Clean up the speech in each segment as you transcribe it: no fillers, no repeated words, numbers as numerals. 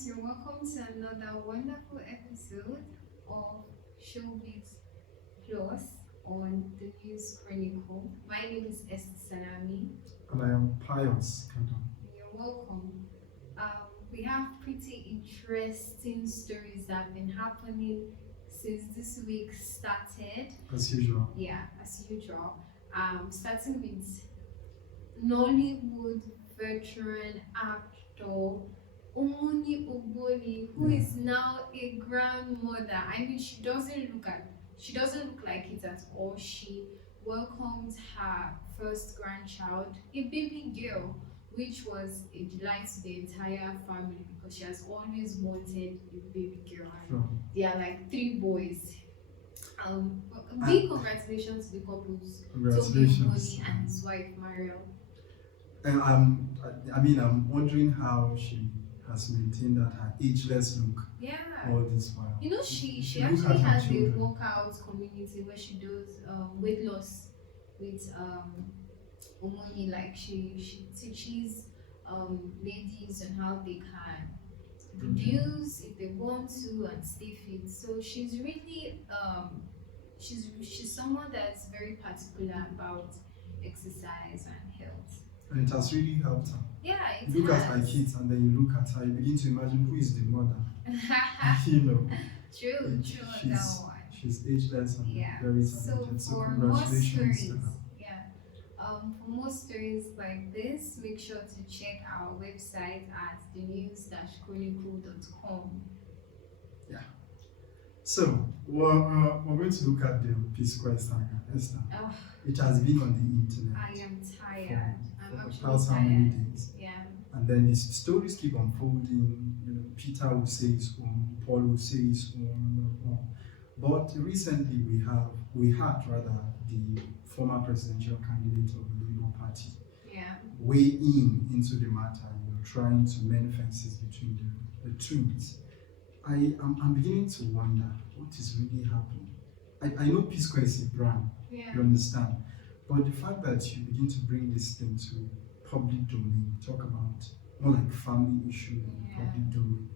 guys, you're welcome to another wonderful episode of Showbiz Plus on the News Chronicle. My name is Esther Sanami. And I am Pius Kadam. You're welcome. We have pretty interesting stories that have been happening since this week started. As usual. Yeah, as usual. Starting with Nollywood veteran actor Omoni Ogboni, who is now a grandmother. I mean, she doesn't look like it at all. She welcomed her first grandchild, a baby girl, which was a delight to the entire family because she has always wanted a baby girl. Sure. They are like 3 boys. Big congratulations to the couples, Toby Ogboni and his wife Mariel. And I'm wondering how she has maintained that her ageless look Yeah. all this while. You know, she look actually at her has a children. workout community where she does weight loss with Omoni. Like she teaches ladies on how they can reduce if they want to and stay fit. So she's really she's someone that's very particular about exercise and health. And it has really helped her. Yeah, it You look has. at her kids and then you look at her, you begin to imagine who is the mother. You know. True, that one. She's ageless and Yeah. very So talented. So for more congratulations stories, to her. for more stories like this, make sure to check our website at thenews-chronicle.com. So we're going to look at the P-Square saga, Esther. Oh, It has been on the internet. I am tired. I'm for actually past how many tired. days? Yeah. And then these stories keep unfolding. You know, Peter will say his own, Paul will say his own. But recently we had the former presidential candidate of the Labour Party Yeah. weigh in into the matter, trying to mend fences between the two. I'm beginning to wonder what is really happening. I know P Square is a brand, Yeah. you understand, but the fact that you begin to bring this thing to public domain, talk about more like family issue in Yeah. public domain,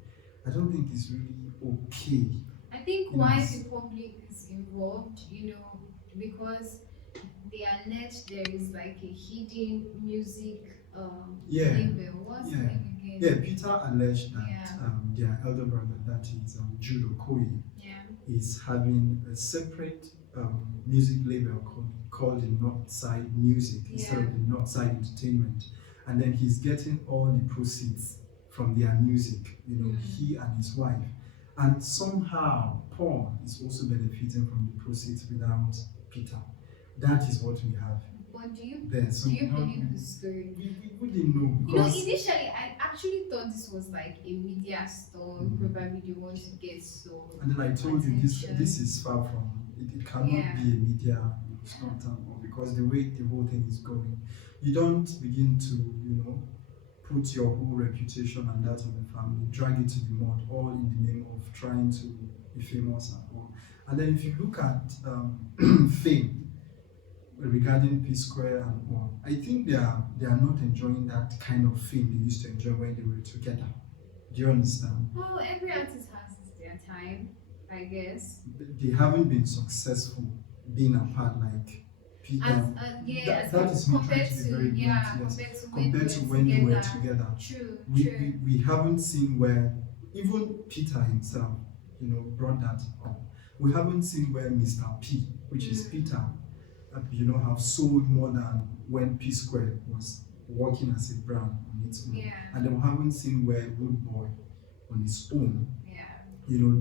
I don't think it's really okay. I think why the public is involved, because they allege there is like a hidden music label. What's the name again? Yeah, Peter alleged that Yeah. their elder brother, that is Jude Okoye, Yeah. is having a separate music label called the Northside Music instead of the Northside Entertainment, and then he's getting all the proceeds from their music. He and his wife, and somehow Paul is also benefiting from the proceeds without Peter. That is what we have But do you there. So believe the story? we didn't know because Initially I actually thought this was like a media storm. Probably they want to get so. and then I told you attention. this is far from it cannot Yeah. be a media stunt because the way the whole thing is going, you don't begin to put your whole reputation and that of the family, drag it to the mud, all in the name of trying to be famous and all. And then if you look at fame regarding P Square and all, I think they are not enjoying that kind of fame they used to enjoy when they were together. Do you understand? Well, every artist has their time, I guess. They haven't been successful being apart like That is me trying to be very blunt, yes. Compared to when they were together. True. We haven't seen where even Peter himself, brought that up. We haven't seen where Mr. P, which is Peter, have sold more than when P Square was working as a brand on its own. Yeah. And then we haven't seen where Wood Boy on his own, Yeah.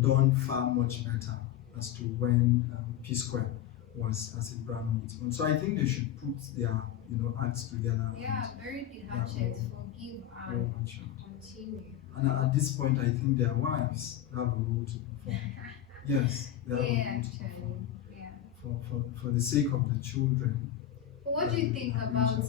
done far much better as to when P Square was as a brand on its own. So I think they should put their acts together. Yeah, bury the hatchet, forgive and continue. And at this point, I think their wives have a role to perform. Yes, they have a role to perform. For the sake of the children. But what do you think about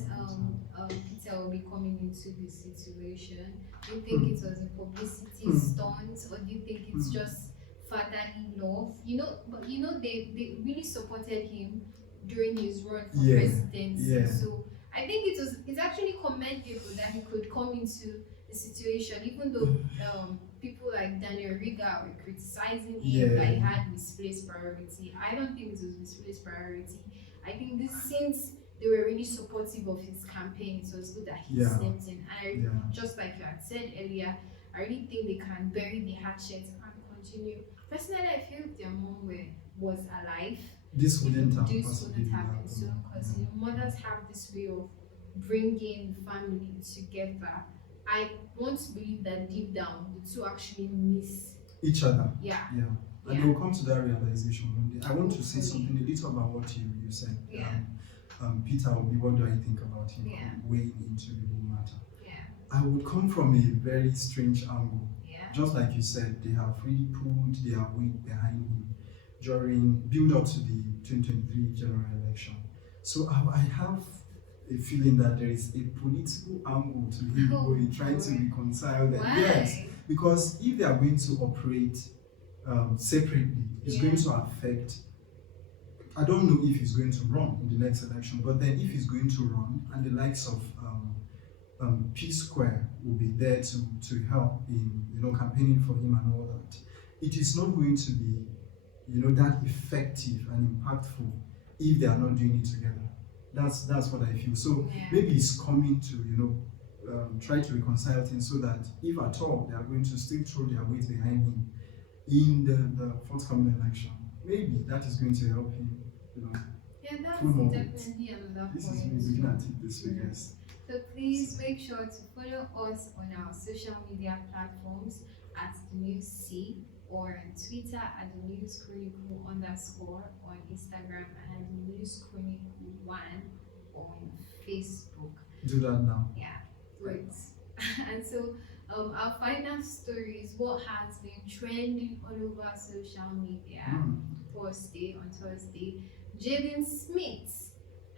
Peter Obi coming into this situation? Do you think it was a publicity stunt, or do you think it's just fatherly love? They really supported him during his run for presidency. Yeah. So I think it's actually commendable that he could come into the situation, even though people like Daniel Riga were criticizing him Yeah. that he had misplaced priority. I don't think it was misplaced priority. I think this, since they were really supportive of his campaign, it was good that he Yeah. stepped in. And Yeah. just like you had said earlier, I really think they can bury the hatchet and continue. Personally, I feel if their mom was alive, This wouldn't have this possibly wouldn't happen happened. soon, because mothers have this way of bringing family together. I want to believe that deep down the two actually miss. Each other. Yeah. Yeah. And Yeah. we'll come to that realization one day. I want to say Hopefully. something a little about what you said. Yeah. Peter Obi, what do I think about him Yeah. weighing into the whole matter? Yeah. I would come from a very strange angle. Yeah. Just like you said, they have really pulled their weight behind him during build up to the 2023 general election. So I have a feeling that there is a political angle to him Oh, going, trying to boy. reconcile them. Why? Yes, because if they are going to operate separately, it's Yeah. going to affect. I don't know if he's going to run in the next election, but then if he's going to run, and the likes of P Square will be there to help in campaigning for him and all that, it is not going to be that effective and impactful if they are not doing it together. That's what I feel. So Yeah. maybe he's coming to try to reconcile things so that if at all they are going to still throw their weight behind him in the forthcoming election, maybe that is going to help him. Yeah, that's Full moment. definitely another This point. is me looking at it this way, yes. So please make sure to follow us on our social media platforms at the News C, or on Twitter at the News Chronicle _ on Instagram, and the News Chronicle 1 on Facebook. Do that now. Yeah, great. And so our final story is what has been trending all over social media. On Thursday, Jaden Smith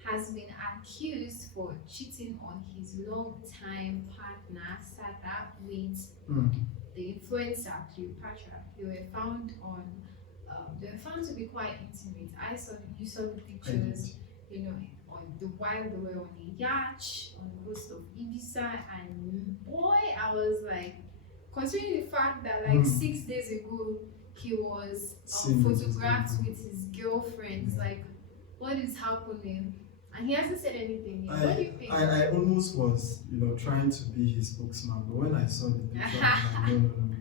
has been accused for cheating on his long-time partner, Sada, with the influencer Cleopatra. They were found to be quite intimate. You saw the pictures, while they were on a yacht on the coast of Ibiza, and boy, I was like, considering the fact that 6 days ago he was Seen with his photographed girlfriend. with his girlfriends, Yeah. like, what is happening? And he hasn't said anything yet. What do you think? I almost was, trying to be his spokesman, but when I saw the picture, I was like, no.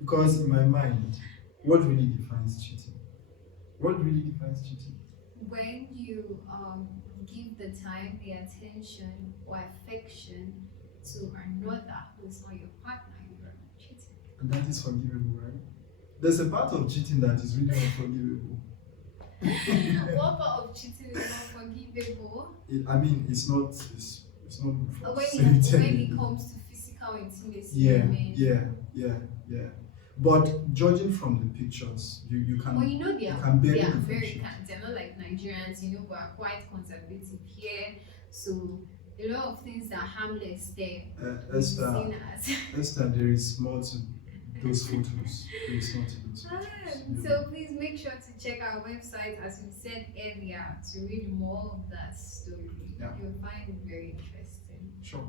Because in my mind, what really defines cheating? What really defines cheating? When you give the time, the attention, or affection to another who is not your partner, you are cheating. And that is forgivable, right? There's a part of cheating that is really not forgivable. What part of cheating is not forgivable? It's not good for When sanitary. it comes to physical intimacy, Yeah. But judging from the pictures, you can. Well, they you are, can bury they are the very friendship. they're not like Nigerians, we are quite conservative here. So a lot of things are harmless there. Esther, Seen as there is more to those photos. There is more to those photos. So please make sure to check our website, as we said earlier, to read more of that story. Yeah. You'll find it very interesting. Sure.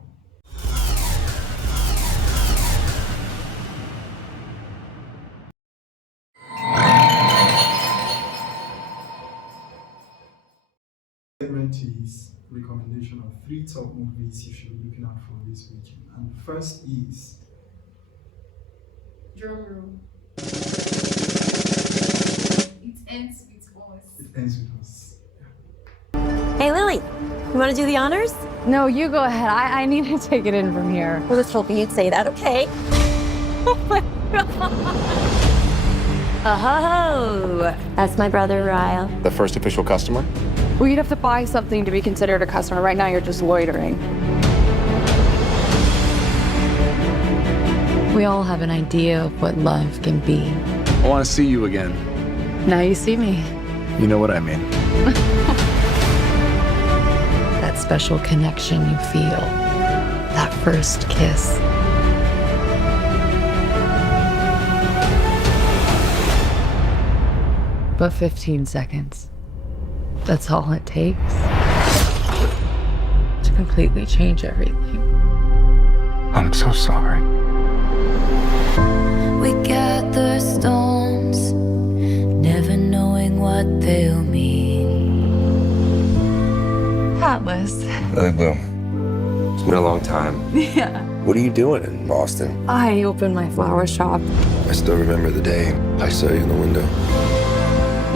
Segment is recommendation of 3 top movies you should be looking out for this weekend. And the first is Drum roll. It ends with us. It Ends With Us. Hey, Lily, you want to do the honors? No, you go ahead. I need to take it in from here. I was hoping you'd say that, okay? Oh, that's my brother, Ryle. The first official customer? Well, you'd have to buy something to be considered a customer. Right now, you're just loitering. We all have an idea of what love can be. I want to see you again. Now you see me. You know what I mean. That special connection you feel. That first kiss. But 15 seconds. That's all it takes to completely change everything. I'm so sorry. We gather stones, never knowing what they'll mean. Atlas. Lily Bloom. It's been a long time. Yeah. What are you doing in Boston? I opened my flower shop. I still remember the day I saw you in the window.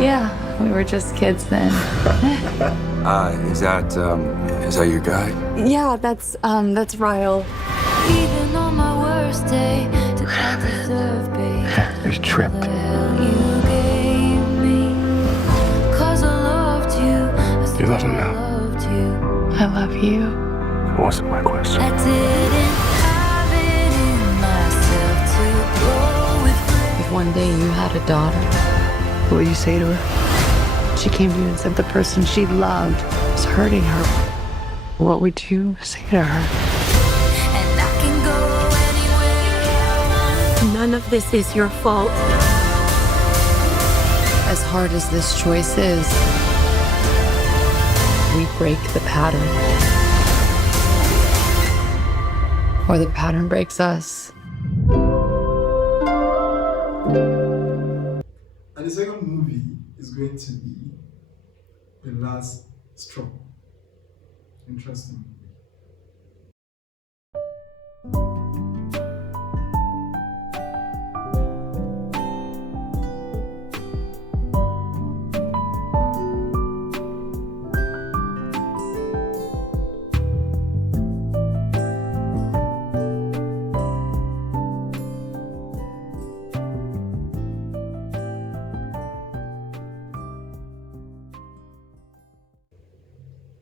Yeah, we were just kids then. Is that your guy? Yeah, that's Ryle. Even on my worst day, did I deserve, babe? There's Trip. The hell you gave me. 'Cause I loved you. You love him now? Loved you. I love you. It wasn't my question. I didn't have it in myself to go with If one day you had a daughter, what would you say to her? She came to you and said the person she loved was hurting her. What would you say to her? and I can go anywhere. None of this is your fault. As hard as this choice is, we break the pattern. Or the pattern breaks us. And the second movie is going to be The Last Straw. Interesting.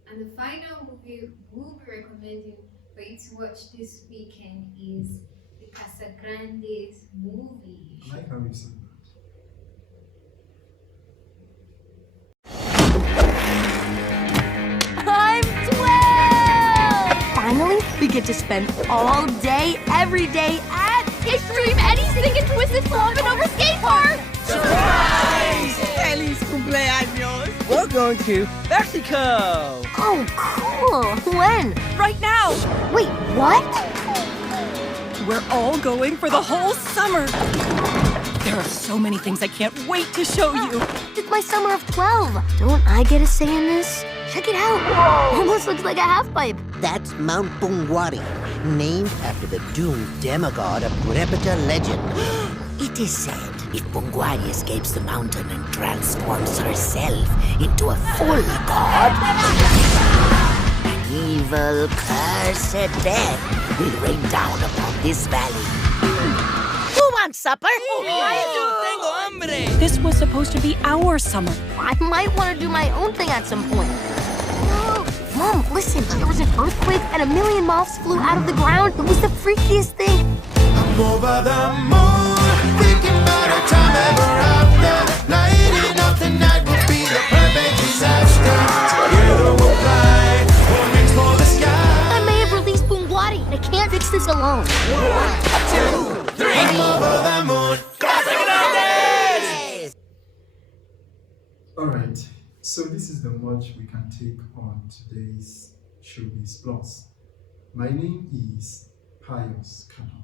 And the final movie we'll be recommending for you to watch this weekend is the Casagrandes movie. I like how you said that. I'm 12! Finally, we get to spend all day, every day at Extreme Eddie's Sing and Twisted Slobbing Over Skate Park! Feliz cumpleaños! We're going to Mexico! Oh, cool! When? Right now! Wait, what? We're all going for the whole summer! There are so many things I can't wait to show you! It's my summer of 12. Don't I get a say in this? Check it out. Almost looks like a half pipe. That's Mount Bungwari, named after the doomed demigod of Brepeta legend. It is said if Bungwari escapes the mountain and transforms herself into a full god, an evil, cursed death will rain down upon this valley. Who wants supper? Tengo hambre! This was supposed to be our summer. I might want to do my own thing at some point. Whoa. Mom, listen. There was an earthquake and a million moths flew out of the ground. It was the freakiest thing. I'm over the moon, thinking about a time ever after. Lighting up the night will be the perfect disaster. Together we'll fly, we'll reach for the sky. I may have released Bungwari, and I can't fix this alone. 1, 2, 3. I'm over the moon. Alright, so this is the much we can take on today's Showbiz Plus. My name is Pius Kano.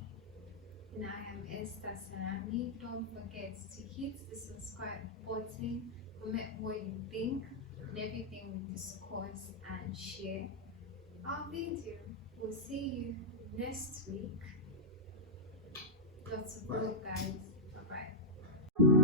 And I am Esther Salami. Don't forget to hit the subscribe button, comment what you think, and everything we discuss and share our video. We'll see you next week. Lots of love, guys. Bye bye.